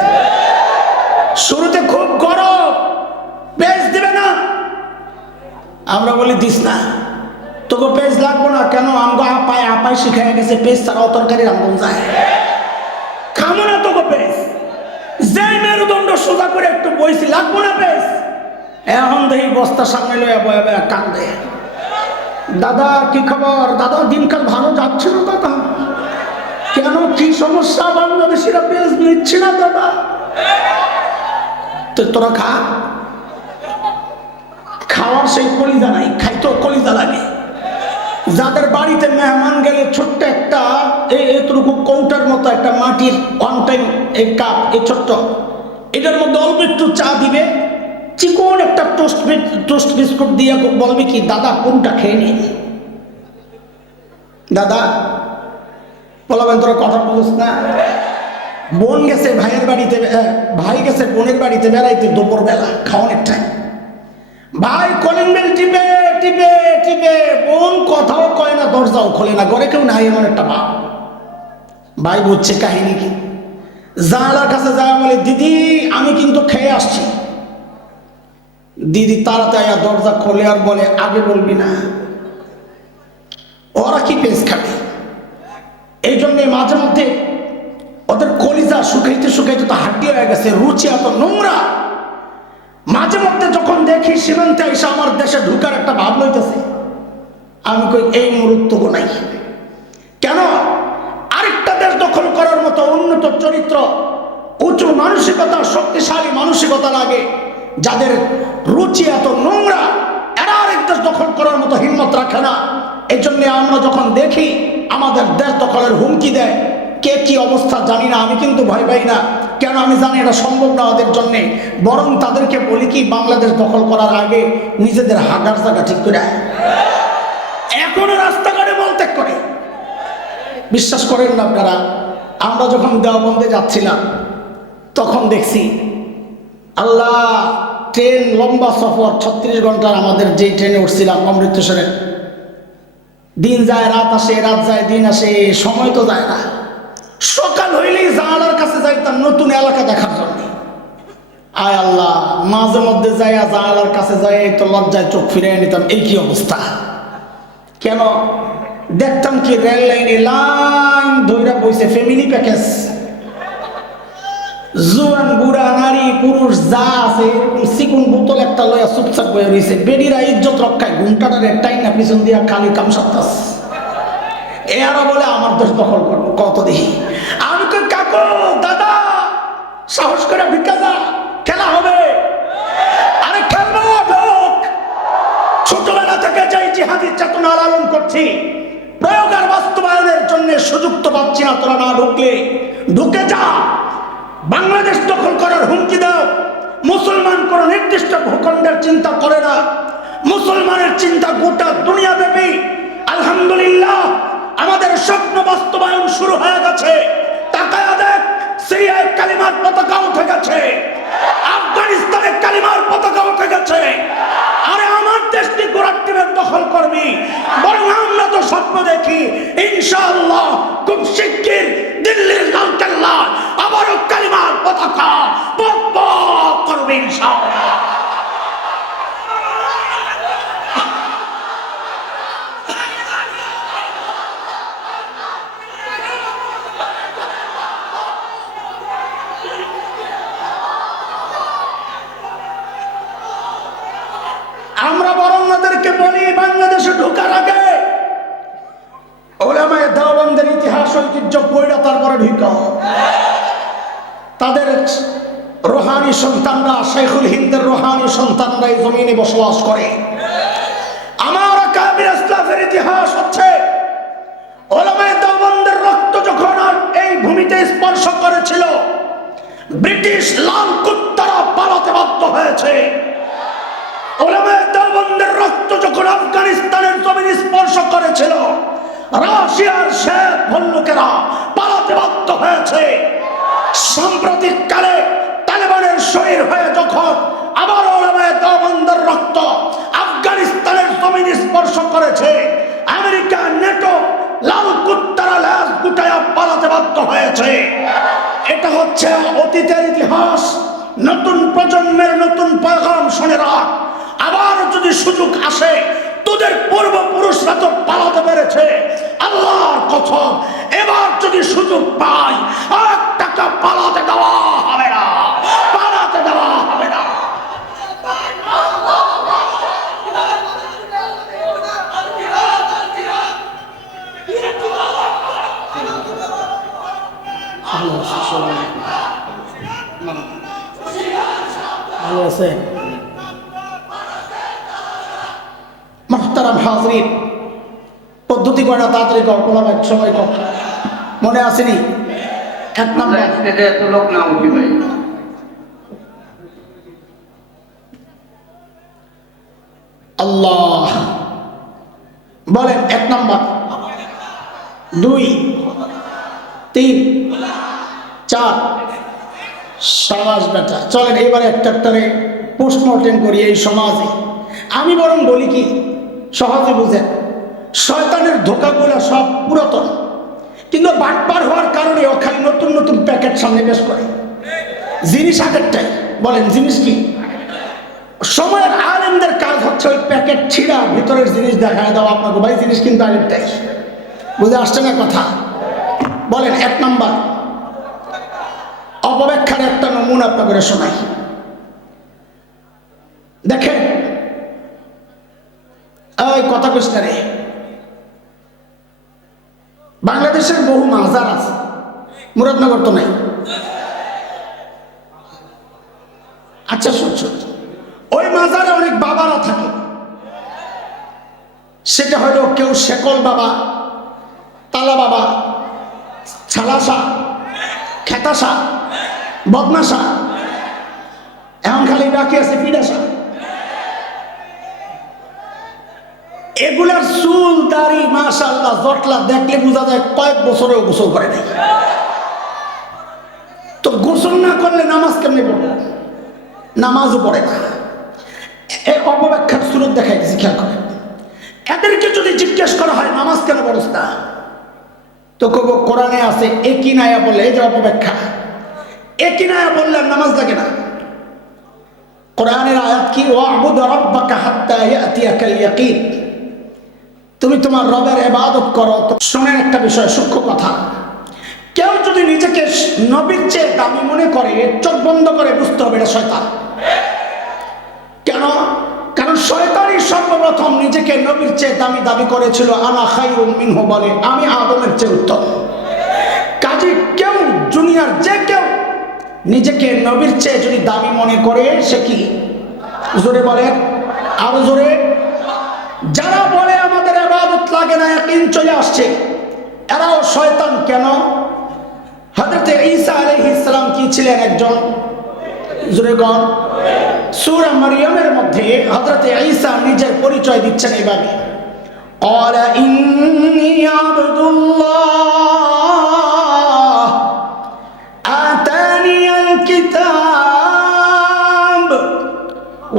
শুরুতে খুব গরম, পেঁয়াজ দিবে না, আমরা বলি দিস না, তোকে পেঁয়াজ লাগবো না। কেন? আমগো আপায় আপায় শিখাই গেছে পেঁয়াজ ছাড়াও তরকারি রান্ধন যায়, খামো না তোকে পেঁয়াজ। যে মেরুদণ্ড সোজা করে একটু বইছি, লাগবো না পেঁয়াজ, এখন দেখি বস্তা সামনে লইয়া বয়া বয়া কান্দে। দাদা কি খবর? দাদা দিনকাল ভালো যাচ্ছে না দাদা। কেন? কি সমস্যা? বাংলাদেশিরা পেঁয়াজ নিচ্ছে না দাদা। তো তোরা খা, খাওয়ার সেই কলিজা নাই, খাইতেও কলিজা লাগে। যাদের বাড়িতে মেহমান গেলে ছোট্ট একটা এতটুকু কৌটার মতো একটা মাটির ওয়ান টাইম এই কাপ, এই ছোট্ট, এটার মধ্যে অল্প একটু চা দিবে, চিকন একটা টোস্ট বিস্কুট দিয়ে বলবে কি দাদা কোনটা খেয়ে নিন। দাদা বলবেন তোরা কথা বলিস না। বোন গেছে ভাইয়ের বাড়িতে, ভাই গেছে বোনের বাড়িতে বেড়াইতে দুপুর বেলা খাওয়ানোর টাইম, ভাই কলিং বেল টিপে টিপে টিপে, বোন কথাও কয় না, দরজাও খোলে না, ঘরে কেউ নাই এমন একটা ভাব। ভাই বুঝছে কাহিনী কি, জানালার কাছে যায় বলে দিদি আমি কিন্তু খেয়ে আসছি। দিদি তাড়াতাড়ি দরজা খোলে আর বলে আগে বলবি না, ওরা কি পেঁয়াজ খাবে। এই জন্যে মাঝে মধ্যে ওদের কলিজা শুকাইতে শুকাইতে তো হাড্ডি হয়ে গেছে, রুচি এত নোংরা। মাঝে মধ্যে যখন দেখি সীমান্তে এসে আমার দেশে ঢুকার একটা ভাব লইতেছে, আমি কই এই মুহূর্ত নাই। কেন? আরেকটা দেশ দখল করার মতো উন্নত চরিত্র, উঁচু মানসিকতা, শক্তিশালী মানসিকতা লাগে। যাদের রুচি এত নোংরা, এরা আরেক দেশ দখল করার মতো হিম্মত রাখে না। এই জন্য আমরা যখন দেখি আমাদের দেশ দখলের হুমকি দেয়, কে কি অবস্থা জানি না, আমি কিন্তু ভয় পাই না। কেন? আমি জানি এটা সম্ভব না ওদের জন্যে। বরং তাদেরকে বলি কি বাংলাদেশ দখল করার আগে নিজেদের হাগার জায়গা ঠিক করে এখনো রাস্তাঘাটে মলত্যাগ করে। বিশ্বাস করেন না আপনারা, আমরা যখন দেওবন্দে যাচ্ছিলাম তখন দেখছি আল্লাহ, ট্রেন লম্বা সফর 36 ঘন্টার, আমাদের যেই ট্রেনে উঠছিলাম অমৃতসরের, দিন যায় রাত আসে, রাত যায় দিন আসে, সময় তো যায় না। সকাল হইলেই জানালার কাছে যাইতাম নতুন এলাকা দেখার জন্য। আয় আল্লাহ, মাঝে মধ্যে যাইয়া জানালার কাছে যাই তো লজ্জায় চোখ ফিরিয়ে নিতাম, এই কি অবস্থা। কেন? দেখতাম কি রেল লাইনে লাইন ধইরা বইছে ফ্যামিলি প্যাকেজ, জোয়ান বুড়া নারী পুরুষ যা আছে এরকম চিকুন বোতল একটা লইয়া চুপচাপ বয়ে রয়েছে। বেডিরা ইজ্জত রক্ষায় ঘুমটাটারে টাইনা পিছন দিয়া খালি কামসাত্তাস। এরা বলে আমার দেশ দখল করবো, কত দেখি। আমি তো কাকু দাদা সাহস করে ভিক্ষা যা, খেলা হবে। আরে খেলবো, ঢোক। ছোটবেলা থেকে যাই জিহাদি চেতনা লালন করছি, প্রয়োগ আর বাস্তবায়নের জন্য সুযোগ তো পাচ্ছি না। তোরা না ঢুকলে ঢুকে যা, বাংলাদেশ দখল করার হুমকি দাও। মুসলমান কোন নির্দিষ্ট ভূখণ্ডের চিন্তা করে না, মুসলমানের চিন্তা গোটা দুনিয়া ব্যাপী। আলহামদুলিল্লাহ আমাদের স্বপ্ন বাস্তবায়ন শুরু হয়ে গেছে। তাকায়া দেখ, সিরিয়ায় কালিমার পতাকা উঠে গেছে, আফগানিস্তানে করবি, বরং আমরা তো স্বপ্ন দেখি ইনশাআল্লাহ খুব শিগগির দিল্লির লালকেল্লা আবারও কালিমার পতাকা বকবক করবে ইনশাআল্লাহ। আমরা বরং ওদেরকে বলি বাংলাদেশে ঢোকার আগে উলামায়ে দেওবন্দের ইতিহাস ঐতিহ্য পড়া তারপরে ঢুকাও। তাদের রুহানি সন্তানরা, শাইখুল হিন্দের রুহানি সন্তানরা এই জমিনে বসবাস করে। আমার আকাবির আসলাফের ইতিহাস হচ্ছে উলামায়ে দেওবন্দের রক্ত যখন এই ভূমিতে স্পর্শ করেছিল, ব্রিটিশ লাল কুত্তারা পালাতে বাধ্য হয়েছে। উলামায়ে দেওবন্দের রক্ত যখন আফগানিস্তানের জমিন স্পর্শ করেছিল, রাশিয়ার শেখ ভল্লুকেরা পালাতে বাধ্য হয়েছে। সাম্প্রতিক কালে তালেবানের শরীর হয়ে যখন আবার উলামায়ে দেওবন্দের রক্ত আফগানিস্তানের জমিন স্পর্শ করেছে, আমেরিকা, নেটো লাল কুত্তারা ল্যাজ গুটায়া পালাতে বাধ্য হয়েছে। এটা হচ্ছে অতীতের ইতিহাস। নতুন প্রজন্মের নতুন পয়গাম শুনে রাখ, আবার যদি সুযোগ আসে, তোদের পূর্বপুরুষরা তো পালাতে পেরেছে, আল্লাহর কসম এবার যদি সুযোগ পাই আর টাকা পালাতে দেওয়া হবে না, পালাতে দেওয়া হবে না। ভালো আছে মুহতারাম হাজরিন, পদ্ধতি কয়টা তাড়াতাড়ি কর, এক সময় কর, মনে আসেনি? এক নম্বর, এত লোক না উঠি ভাই। আল্লাহ বলেন। এক নম্বর, 2, 3, 4, সাবাস বেটা। চলেন এবারে একটা পোস্টমর্টেম করি এই সমাজে। আমি বরং বলি কি, সহজে বুঝেন, শয়তানের ধোকাগুলো সব পুরাতন, কিন্তু বাটপার হওয়ার কারণে ও খালি নতুন নতুন প্যাকেট সামনে পেশ করে। জিনিস আগেরটাই। বলেন জিনিস কি? সময়ের আলেমদের কাজ হচ্ছে ওই প্যাকেট ছিঁড়া ভিতরের জিনিস দেখায় দাও আপনাকে, ভাই জিনিস কিন্তু আগেরটাই। বুঝে আসছে না কথা? বলেন। এক নাম্বার, অপব্যাখ্যার একটা নমুনা আপনাকে শোনাই। দেখেন, ওই কথা কইস রে, বাংলাদেশের বহু মাজার আছে, মুরাদনগর তো নাই। আচ্ছা শুন, ওই মাজারে অনেক বাবারা থাকে। সেটা হলো কেউ শেকল বাবা, তালা বাবা, ছালাসা, খেতাসা, বদমাসা, এখন খালি বাকি আছে পিডাসা। এগুলার চুল দাড়ি মাশাআল্লাহ জটলা দেখলে বোঝা যায় কয়েক বছরেও গোসল করে নাই। তো গোসল না করলে নামাজ কেমনে পড়বে? নামাজও পড়ে না। এই অপব্যাখ্যার সুরত দেখাই দিয়েছি, খেয়াল করে। এদেরকে যদি জিজ্ঞেস করা হয় নামাজ কেন পড়ছ না, তো কব কোরআনে আছে একই নায়া বললে, এই যে অপব্যাখ্যা, একই নায়া বললে নামাজ লাগে না। কোরআনের আয়াত কি? ওয়া'বুদ রাব্বাকা হাত্তা ইয়াতিয়াকাল ইয়াকিন, তুমি তোমার রবের ইবাদত করো। তো শোনেন একটা বিষয়, সূক্ষ্ম কথা। কেউ যদি নিজেকে নবীর চেয়ে দামি মনে করে, চোখ বন্ধ করে বুঝতে হবে এটা শয়তান। কেন? কারণ শয়তানই সর্বপ্রথম নিজেকে নবীর চেয়ে দামি দাবি করেছিল। আনা খায়রুম মিনহু, বলে আমি আদমের চেয়ে উত্তম। কাজে কেউ, দুনিয়ার যে কেউ নিজেকে নবীর চেয়ে যদি দামি মনে করে, সে কি? জোরে বলেন, আরো জোরে। যারা বলে আমাদের ইবাদত লাগে না, ইয়াকিন চলে আসছে, এরাও শয়তান। কেন? হযরত ঈসা আলাইহিস সালাম কি ছিলেন? একজন, জোরে গণ। সূরা মারইয়ামের মধ্যে হযরত ঈসা নিজের পরিচয় দিচ্ছেন এইভাবে, ক্বালা ইন্নী আবদুল্লাহ আতানিয়াল কিতাব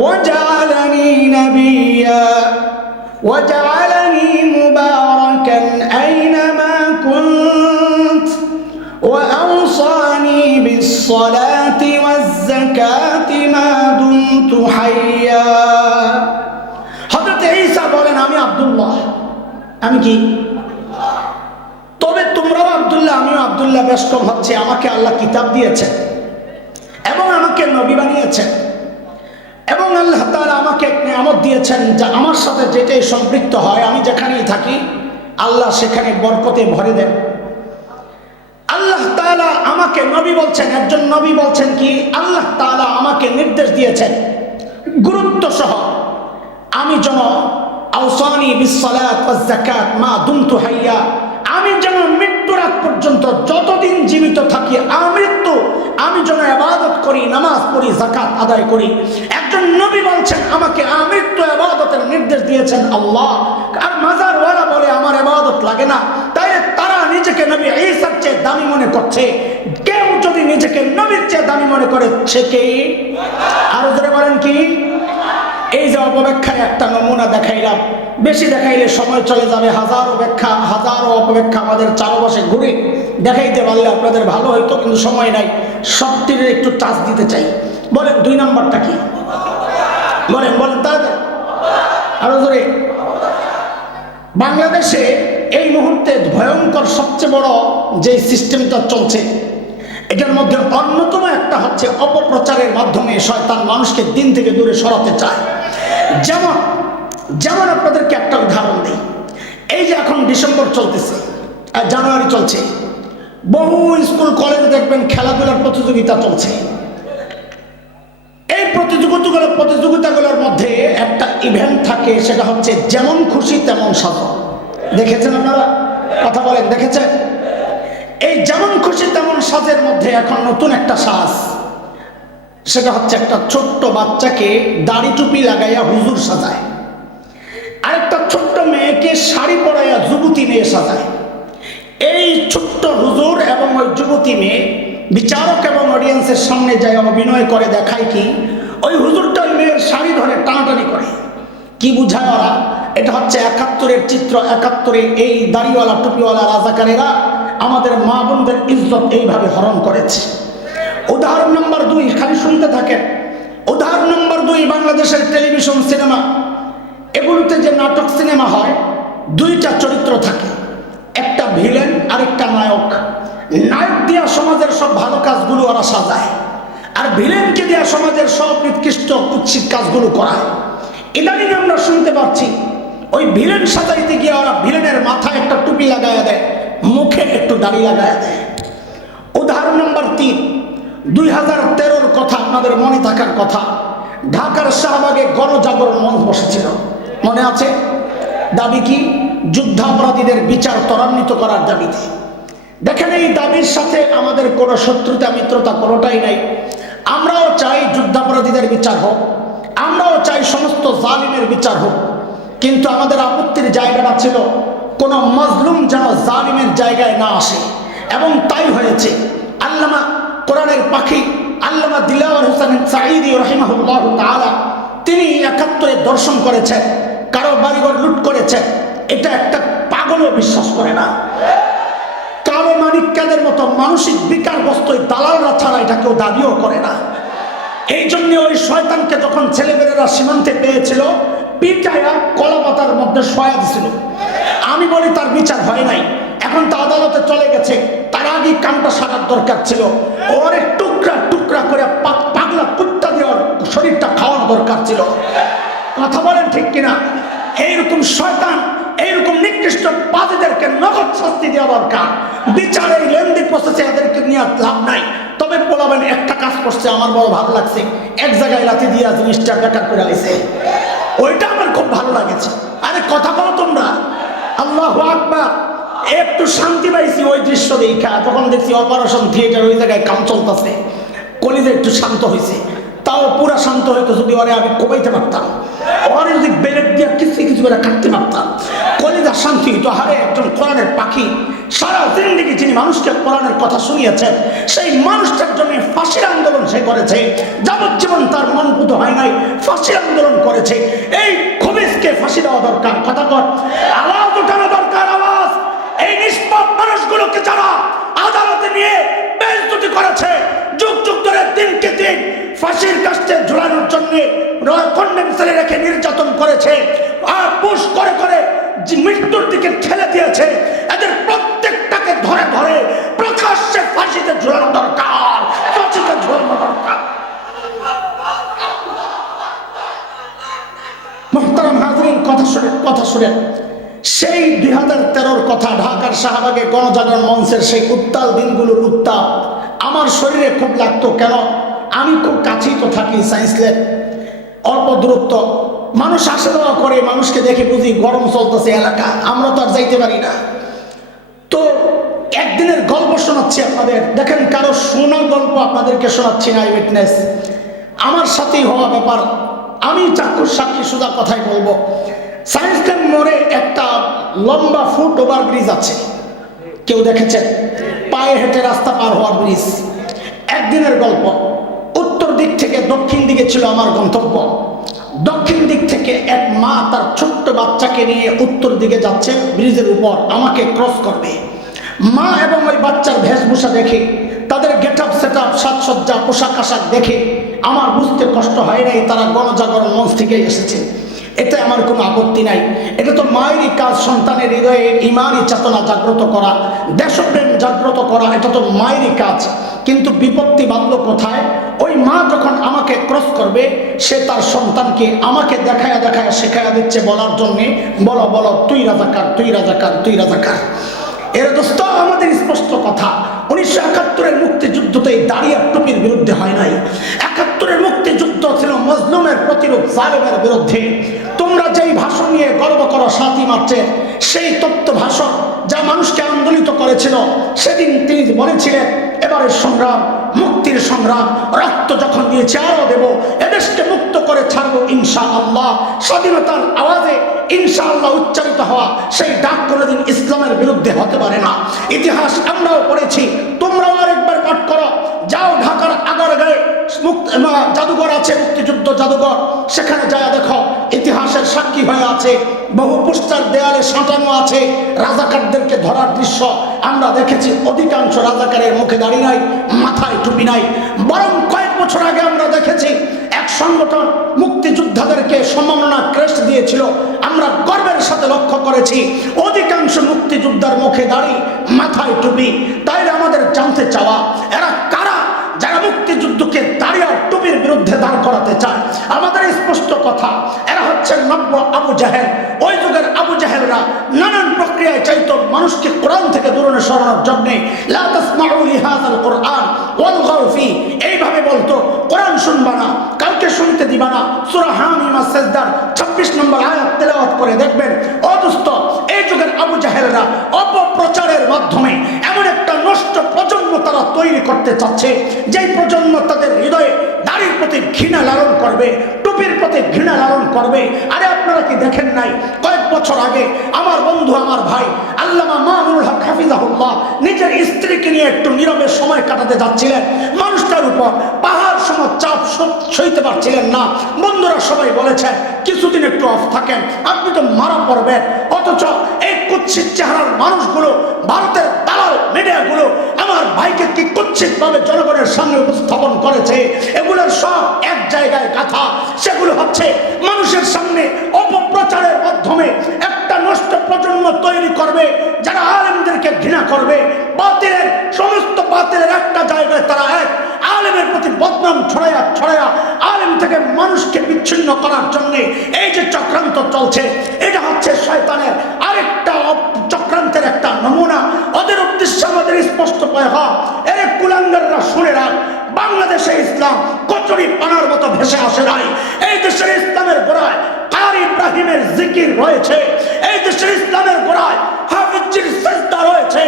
ওয়া জাআলানি নাবিয়্যা ওয়া بالصلاة والزكاة ما دمت حيا। হযরত ঈসা বলেন আমি আব্দুল্লাহ, আমি কি? তবে তোমরাও আব্দুল্লাহ, আমিও আব্দুল্লাহ। বেশ কম হচ্ছে, আমাকে আল্লাহ কিতাব দিয়েছেন এবং আমাকে নবী বানিয়েছেন এবং আল্লাহ তাআলা আমাকে এক নিয়ামত দিয়েছেন যা আমার সাথে যেটাই সম্পৃক্ত হয়, আমি যেখানেই থাকি আল্লাহ সেখানে বরকতে ভরে দেন। আল্লাহ তাআলা আমাকে নবী বলছেন, একজন নবী বলছেন কি আল্লাহ তাআলা আমাকে নির্দেশ দিয়েছেন গুরুত্ব সহ আমি যেন আওসানি বিসসালাত ওয়াজ যাকাত মা দুমতু হাইয়া, আমি যেন মৃত্যুর আগ পর্যন্ত যতদিন জীবিত থাকি আমৃত্যু আমি যেন ইবাদত করি, নামাজ পড়ি, যাকাত আদায় করি। একজন নবী বলছেন আমাকে আমৃত্যু ইবাদতের নির্দেশ দিয়েছেন আল্লাহ। আর মাজারওয়ালা বলে আমার ইবাদত লাগে না, তাই তারা নিজেকে নবী ঈসার চেয়ে দামি মনে করছে। কেউ যদি নিজেকে নবীর চেয়ে দামি মনে করে সে কে? আরো জোরে বলেন কি? এই যে অপব্যাখ্যার একটা নমুনা দেখাইলাম, বেশি দেখাইলে সময় চলে যাবে। হাজারো ব্যাখ্যা, হাজারো অপব্যাখ্যা আমাদের চারপাশে ঘুরে দেখাইতে পারলে আপনাদের ভালো হইতো, কিন্তু সময় নাই। সবটির একটু টাচ দিতে চাই। বলেন 2 নাম্বারটা কি? বলেন বলেন তাড়াতাড়ি, আরো জোরে। বাংলাদেশে এই মুহূর্তে ভয়ঙ্কর সবচেয়ে বড় যে সিস্টেমটা চলছে, এটার মধ্যে অন্যতম একটা হচ্ছে অপপ্রচারের মাধ্যমে শয়তান মানুষকে দিন থেকে দূরে সরাতে চায়। যেমন আপনাদেরকে একটা উদাহরণ দিই। এই যে এখন ডিসেম্বর চলতেছে আর জানুয়ারি চলছে, বহু স্কুল কলেজে দেখবেন খেলাধুলার প্রতিযোগিতা চলছে। এই প্রতিযোগিতাগুলোর মধ্যে একটা ইভেন্ট থাকে, সেটা হচ্ছে যেমন খুশি তেমন সাজো। দেখেছেন আপনারা? কথা বলেন, দেখেছেন? এই যেমন খুশি তেমন সাজের মধ্যে এখন নতুন একটা সাজ, সেটা হচ্ছে একটা ছোট্ট বাচ্চাকে দাড়ি টুপি লাগাইয়া হুজুর সাজায়, আরেকটা ছোট্ট মেয়েকে শাড়ি পরাইয়া যুবতী মেয়ে সাজায়। এই ছোট্ট হুজুর এবং ওই যুবতী মেয়ে বিচারক এবং অডিয়েন্সের সামনে যায় অভিনয় করে, দেখায় কি ওই হুজুরটা ওই মেয়ের শাড়ি ধরে টানাটানি করে। কি বুঝায় ওরা? এটা হচ্ছে 71-এর চিত্র। 71-এ এই দাড়িওয়ালা টুপিওয়ালা রাজাকারেরা আমাদের মা বোনদের ইজ্জত এইভাবে হরণ করেছে। উদাহরণ নম্বর 2, খালি শুনতে থাকেন। উদাহরণ নম্বর 2, বাংলাদেশের টেলিভিশন সিনেমা, এগুলোতে যে নাটক সিনেমা হয়, 2টা চরিত্র থাকে, একটা ভিলেন আর একটা নায়ক। নায়ক দিয়া সমাজের সব ভালো কাজগুলো ওরা সাজায়, আর ভিলেনকে দিয়া সমাজের সব নিকৃষ্ট কুৎসিত কাজগুলো করায়। ইদানিং আমরা শুনতে পাচ্ছি ওই ভিলেন সাজাইতে গিয়ে ওরা ভিলেনের মাথায় একটা টুপি লাগাইয়া দেয়, মুখে একটু দাড়ি লাগাইয়া দেয়। উদাহরণ নম্বর 3, 2013-র কথা আপনাদের মনে থাকার কথা, ঢাকার শাহবাগে গণজাগরণ মঞ্চ বসেছিল, মনে আছে? দাবি কি? যুদ্ধাপরাধীদের বিচার ত্বরান্বিত করার দাবিতে। দেখেন, এই দাবির সাথে আমাদের কোনো শত্রুতা মিত্রতা কোনোটাই নাই। আমরাও চাই যুদ্ধাপরাধীদের বিচার হোক, আমরাও চাই সমস্ত জালিমের বিচার হোক, কিন্তু আমাদের আপত্তির জায়গাটা ছিল কোনো মজলুম যেন জালিমের জায়গায় না আসে, এবং তাই হয়েছে। আল্লামা কোরআনের পাখি আল্লামা দিলাওয়ার হোসেন সাঈদী রাহিমাহুল্লাহ তাআলা, তিনি 71-এ দর্শন করেছেন, কারো বাড়িঘর লুট করেছেন। এটা একটা পাগলও বিশ্বাস করে না। কালো মানিক্যাদের মতো মানসিক বিকারগ্রস্ত দালালরা ছাড়া এটা কেউ দাবিও করে না। এই জন্য ওই শয়তানকে যখন ছেলেমেয়েরা সীমান্তে পেয়েছিল, পিটায়া কলা পাতার মধ্যে শোয়া দিছিল। আমি বলি তার বিচার হয় নাই, এখন তো আদালতে চলে গেছে। তার আগে কামটা সারার দরকার ছিল, ওরে টুকরা টুকরা করে পাগলা কুত্তা দিয়ে শরীরটা খাওয়ানো দরকার ছিল। কথা বলেন ঠিক কিনা? এইরকম শয়তান, এইরকম নিকৃষ্ট পাপীদেরকে নগদ শাস্তি দেওয়া দরকার। বিচারে লেন্দি প্রসেসে এদেরকে নিয়ে লাভ নাই। তবে বলাবেন একটা কাজ করছে, আমার বড় ভালো লাগছে, এক জায়গায় লাথি দিয়া জিনিসটা বেকার করে আইছে, ওইটা আমার খুব ভালো লাগেছে। আরে কথা বলো তোমরা, আল্লাহু আকবার। একটু শান্তি পাইছি ওই দৃশ্য দেখা, যখন দেখছি অপারেশন থিয়েটার ওই জায়গায় কাম চলতেছে, কলিজা একটু শান্ত হয়েছে। তাও পুরা শান্ত হইতো যদি ওরে আমি কমাইতে পারতাম, ওরে যদি বেলেট দিয়ে কিছু কিছু করে কাটতে পারতাম, কলিজা শান্তি হইতো। হারে একজন কোরআনের পাখি, সারা জিন্দেগি যিনি মানুষকে কোরআনের কথা শুনিয়েছেন, সেই মানুষটার জন্য ফাঁসির আন্দোলন সে করেছে। যাবজ্জীবন তার মন পুত হয় নাই, ফাঁসির আন্দোলন করেছে। এই খবিসকে ফাঁসি দেওয়া দরকার। কথা কর, আওয়াজ উঠানো দরকার, আওয়াজ। এই নিষ্পাপ মানুষগুলোকে যারা আদালতে নিয়ে বেইজ্জতি করেছে, যুগ যুগ কাস্টে ঝুলানোর জন্য কন্ডেন্সারে রেখে নির্যাতন করেছে, আর পুশ করে করে মৃত্যুর দিকে ঠেলে দিয়েছে, এদের প্রত্যেকটাকে ধরে ধরে প্রকাশ্যে ফাঁসিতে ঝুলানো দরকার, ফাঁসিতে ঝুলানো দরকার। মুহতারাম হাজরিন, কথা শুনেন। সেই 2013-র কথা, ঢাকার শাহবাগে গণজাগরণ মঞ্চের সেই উত্তাল দিনগুলোর উত্তাপ আমার শরীরে খুব লাগতো। কেন? আমি খুব কাছেই তো থাকি, সায়েন্স ল্যাব, অল্প দূরত্ব। মানুষ আসা যাওয়া করে, মানুষকে দেখে বুঝি গরম চলতেছে এলাকা, আমরা তো আর যাইতে পারি না। তো একদিনের গল্প শোনাচ্ছি আপনাদের, দেখেন কারো শোনা গল্প আপনাদেরকে শোনাচ্ছি না, উইটনেস আমার সাথেই হওয়া ব্যাপার, আমি চাক্ষুষ সাক্ষী, সোজা কথাই বলবো। সায়েন্স ল্যাব মোড়ে একটা লম্বা ফুট ওভার ব্রিজ আছে, কেউ দেখেছেন? পায়ে হেঁটে রাস্তা পার হওয়ার ব্রিজ। একদিনের গল্প। উত্তর দিক থেকে দক্ষিণ দিকে ছিল আমার গন্তব্য। দক্ষিণ দিক থেকে এক মা তার ছোট্ট বাচ্চাকে নিয়ে উত্তর দিকে যাচ্ছে, ব্রিজের উপর আমাকে ক্রস করবে। মা এবং ওই বাচ্চার বেশভূষা দেখে, তাদের গেট আপ সেট আপ, সাজসজ্জা, পোশাক আশাক দেখে আমার বুঝতে কষ্ট হয় নাই তারা গণজাগরণ মঞ্চ থেকে এসেছে। এতে আমার কোনো আপত্তি নাই। এটা তো মায়েরই কাজ, সন্তানের হৃদয়ে ইমানই চেতনা জাগ্রত করা, দেশপ্রেম জাগ্রত করা, এটা তো মায়েরই কাজ। কিন্তু বিপত্তি বাঁধল কোথায়? ওই মা যখন আমাকে ক্রস করবে, সে তার সন্তানকে আমাকে দেখায়া দেখায়া শেখায়া দিচ্ছে বলার জন্যে, বলো বলো তুই রাজাকার, তুই রাজাকার, তুই রাজাকার। এর দোস্ত আমাদের স্পষ্ট কথা, 1971-এর মুক্তিযুদ্ধতে দাঁড়িয়ে টুপির বিরুদ্ধে হয় নাই। 71-এর মুক্তিযুদ্ধ ছিল মজলুমের প্রতিরোধ, জালেমের বিরুদ্ধে। তোমরা যেই ভাষণ নিয়ে গর্ব করো 7ই মার্চের, সেই তত্ত্ব ভাষণ যা মানুষকে আন্দোলিত করেছিল, সেদিন তিনি বলেছিলেন এবারের সংগ্রাম মুক্তির সংগ্রাম, রক্ত যখন দিয়েছে আরো দেব, এদেশকে মুক্ত করে ছাড়বো ইনশাআল্লাহ। স্বাধীনতার আওয়াজে ইনশাআল্লাহ উচ্চারিত হওয়া সেই ডাক কোনোদিন ইসলামের বিরুদ্ধে হতে পারে না। ইতিহাস আমরাও পড়েছি, তোমরাও আরেকবার পাঠ করো। যাও ঢাকার আগারগাঁয়ে জাদুঘর আছে, মুক্তিযুদ্ধ জাদুঘর, সেখানে যায় দেখো, ইতিহাসের সাক্ষী হয়ে আছে। বহু পোস্টার দেয়ালে সাঁটানো আছে রাজাকারদেরকে ধরার দৃশ্য আমরা দেখেছি। অধিকাংশ রাজাকারের মুখে দাড়ি নাই, মাথায় টুপি নাই। বরং কয়েক বছর আগে আমরা দেখেছি এক সংগঠন মুক্তিযোদ্ধাদেরকে সম্মাননা ক্রেস্ট দিয়েছিল। আমরা গর্বের সাথে লক্ষ্য করেছি অধিকাংশ মুক্তিযোদ্ধার মুখে দাড়ি, মাথায় টুপি। তাইলে আমাদের জানতে চাওয়া, এরা কারা যারা মুক্তিযুদ্ধকে দাড়ি আর টুপির বিরুদ্ধে দাঁড় করাতে চায়? আমাদের স্পষ্ট কথা, এরা হচ্ছে নব্য আবু জাহেল। ওই যুগের আবু জাহেলরা নানান প্রক্রিয়ায় চাইতো মানুষকে কোরআন থেকে দূরে সরানোর জন্য। লা তাসমাউ লিহাযাল কুরআন ওয়ালগাউ ফি, এইভাবে বলতো কোরআন শুনবা না, কাউকে শুনতে দিবা না। সূরা হামিম সাজদার 26 নম্বর আয়াত তেলাওয়াত করে দেখবেন। অদুস্ত এই যুগের আবু জাহেলরা অপপ্রচারের মাধ্যমে এমন একটা নষ্ট প্রজন্ম তারা তৈরি করতে চাচ্ছে, যেই প্রজন্ম তাদের হৃদয়ে দাড়ির প্রতি ঘৃণা লালন করবে, টুপির প্রতি ঘৃণা লালন করবে। আরে আপনারা কি দেখেন নাই কয়েক বছর আগে আমার বন্ধু, আমার ভাই আল্লামা মামুনুল হক হাফিজাহুল্লাহ নিজের স্ত্রীকে নিয়ে একটু নীরবে সময় কাটাতে যাচ্ছিলেন। মানুষটার উপর পাহাড় সম চাপ সইতে পারছিলেন না। বন্ধুরা সবাই বলেছেন কিছুদিন একটু অফ থাকেন, আপনি তো মারা পড়বেন। অথচ এই কুৎসিত চেহারার মানুষগুলো, ভারতের দালাল মিডিয়াগুলো আমার ভাইকে কি কুৎসিত ভাবে জনগণের সামনে উপস্থাপন করেছে। এগুলোর সব এক জায়গায় কথা, সেগুলো হচ্ছে মানুষের সামনে অপপ্রচারের মাধ্যমে একটা নষ্ট প্রজন্ম তৈরি করবে, যারা আলেমদেরকে ঘৃণা করবে। বাতিলের সমস্ত বাতিলের একটা জায়গায় তারা এক, আলেমের প্রতি বদনাম ছড়ায়া ছড়ায়া আলেম থেকে মানুষকে বিচ্ছিন্ন করার জন্য এই যে চক্রান্ত চলছে, এটা হচ্ছে শয়তানের আরেকটা চক্রান্তের একটা নমুনা। ওদের উদ্দেশ্য আমাদের স্পষ্ট পয়গা, এর কুলাঙ্গাররা শুনে রাখ, বাংলাদেশে ইসলাম কচুরি পানার মতো ভেসে আসে নাই। এই দেশের ইসলামের গোড়ায় কারি ইব্রাহিমের জিকির রয়েছে, এই দেশের ইসলামের গোড়ায় হাফিজির সিজদা রয়েছে,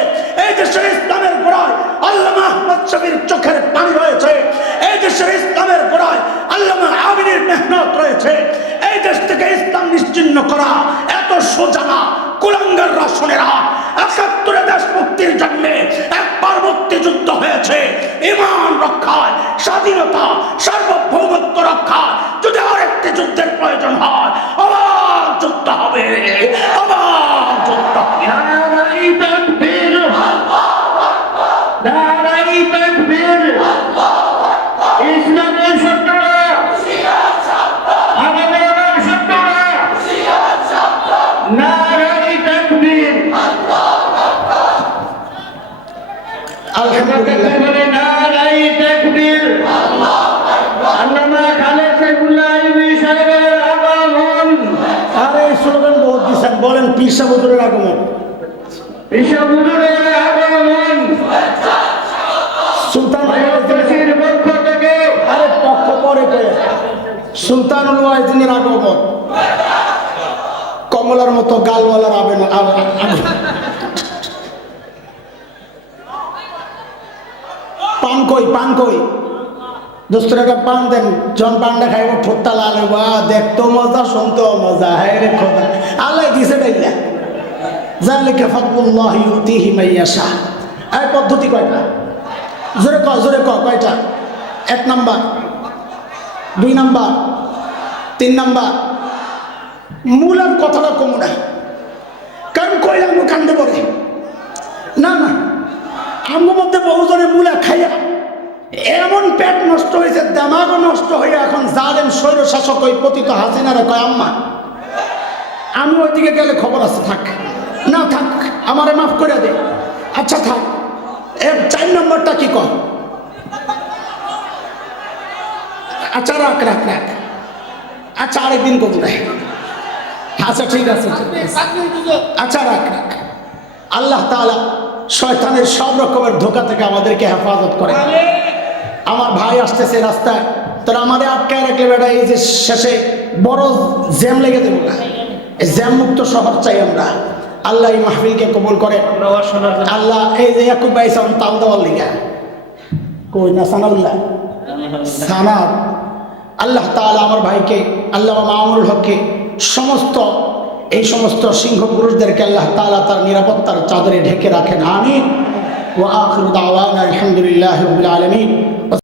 এই দেশের ইসলামের গোড়ায় আল্লামা আহমদ শফির চোখের পানি রয়েছে, এই দেশের ইসলামের গোড়ায় আল্লামা আমিনের মেহনত রয়েছে। এই দেশ থেকে ইসলাম নিশ্চিহ্ন করা এত সোজা না। কুলাঙ্গাররা শুনে রাখ, ৭১ দেশ মুক্তির জন্য একবার মুক্তিযুদ্ধ হয়েছে। ঈমান রক্ষায়, স্বাধীনতা সার্বভৌমত্ব রক্ষায় যদি আরেকটি যুদ্ধের প্রয়োজন হয়, আবার যুদ্ধ হবে, আবার যুদ্ধ হবে। নারায়ে তাকবীর, নারায়ে তাকবীর, ইসলামের সরকার আলহামদুলিল্লাহ। বলে নারাই তাকবীর। আল্লামা খালেদ সাইফুল্লাহ আইয়ুবী সাহেবের আগমন। আরে এই স্লোগান বহুত দিচ্ছেন, বলেন পীর সাহেব হুজুরের আগমন। বিশ্বর আগমন। সুলতান বায়ুবাসীর পক্ষ থেকে আরে পক্ষ পরে কয়ে সুলতানুল ওয়াইজিনের আগমন। কমলার মতো গালওয়ালার আগমন। পান কই, পান কই, দোস্তর একটা পান দেন। জন পানটা খাইব ঠোঁটটা লাল হইব, দেখতো মজা, শুনতেও মজা। হ্যাঁ রে খোদা, আল্লাহ দিছে ডাইলা। যালিকা ফাদলুল্লাহি ইউতিহি মান ইয়াশা। এই পদ্ধতি কয়টা? জোরে ক, জোরে ক, কয়টা? 1 নাম্বার, 2 নাম্বার, 3 নাম্বার। মূলের কথাটা কম না, কারণ কইলে আমি কান্দে পড়ে না না। আমার মধ্যে বহুজনে মূলা খাইয়া এমন পেট নষ্ট হয়েছে, দামাগও নষ্ট হইয়া এখন জালেম স্বৈর শাসক ওই পতিত হাসিনারে কয় আম্মা আমি ওইদিকে গেলে খবর আছে, থাক না থাক, আমারে মাফ করে দে। আচ্ছা থাক। 4 নম্বরটা কি কর? আচ্ছা রাখ রাখ রাখ, আচ্ছা আরেকদিন কবু নাই। আচ্ছা ঠিক আছে, আচ্ছা রাখ রাখ। আল্লাহ তাআলা শয়তানের সব রকমের ধোঁকা থেকে আমাদেরকে হেফাজত করে। আমার ভাই আসতেছে রাস্তায়, তোরা আমাদের আটকায় রাখলে বেটা এই যে শেষে বড় জ্যাম লেগে দেবো না। এই জ্যাম মুক্ত শহর চাই আমরা। আল্লাহ এই মাহফিলকে কবুল করে। আল্লাহ এই যে ইয়াকুব ভাই সাহেব তাল দেওয়ার লিগা কই না সানাল্লাহ সানাত। আল্লাহ তাআলা আমার ভাইকে, আল্লাহ মামুনুল হককে, সমস্ত এই সমস্ত সিংহ পুরুষদেরকে আল্লাহ তাআলা তার নিরাপত্তার চাদরে ঢেকে রাখেন। আমিন। ওয়া আখিরু দাওয়ানা আলহামদুলিল্লাহি রাব্বিল আলামিন।